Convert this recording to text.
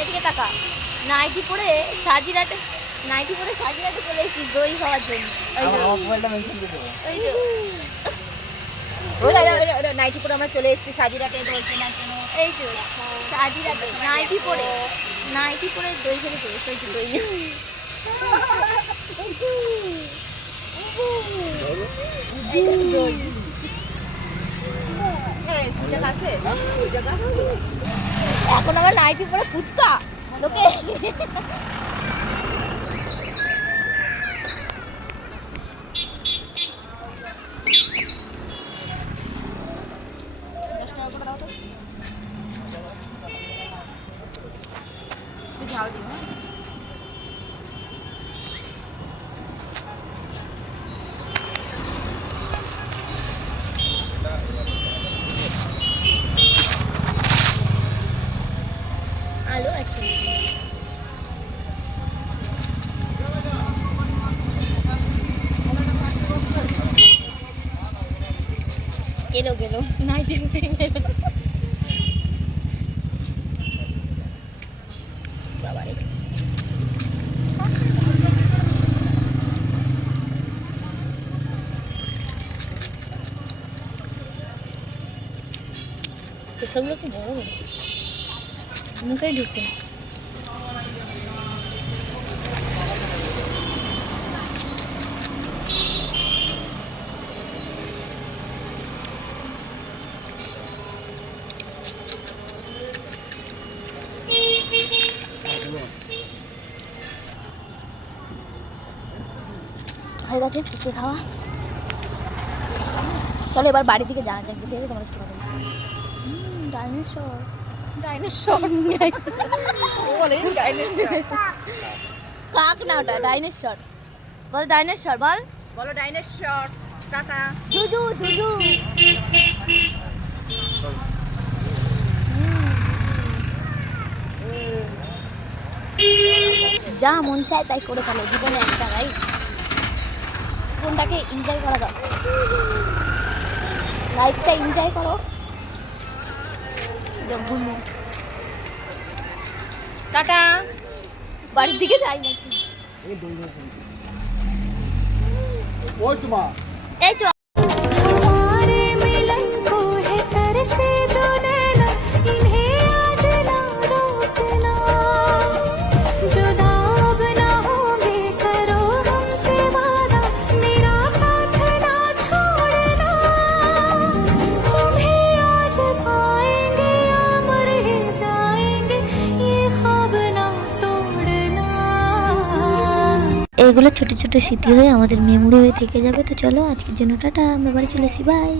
এদিকে টাকা নাইটি পরে সাজিরাটে চলে এসেছি দই খাওয়ার জন্য। নাইটি পরে আমরা চলে এসেছি সাজিরাটে দই কেনার জন্য। এই তো সাজিরাটে নাইটি পরে দই খেলে চলে এসেছি দই। এখন আবার নাইটি পরে ফুচকা লোকে। ঝাল দিও আলু আছে। গেল নাইটি বাবারে কোথাগুলো কি বড় মুখেই ঢুকছে না। হয়ে গেছে ফুচকা খাওয়া। চলো এবার বাড়ির দিকে যাওয়া যাক, যেতে তোমার সাথে ডাইনোসর কাক না ওটা ডাইনোসর। বল ডাইনোসর বলো ডাইনোসর। টাটা জুজু যা মন চায় তাই করে ফেলে জীবনে একটা, রাইট? জীবনটাকে এনজয় করা দাও, লাইফটা এনজয় করো। টাটা বাড়ির দিকে যাই নাকি? এই তো এগুলো ছোট ছোট স্মৃতি হয়ে আমাদের মেমোরি হয়ে থেকে যাবে। তো চলো আজকের জন্য টাটা, আমরা বাড়ি চলে আসি, বাই।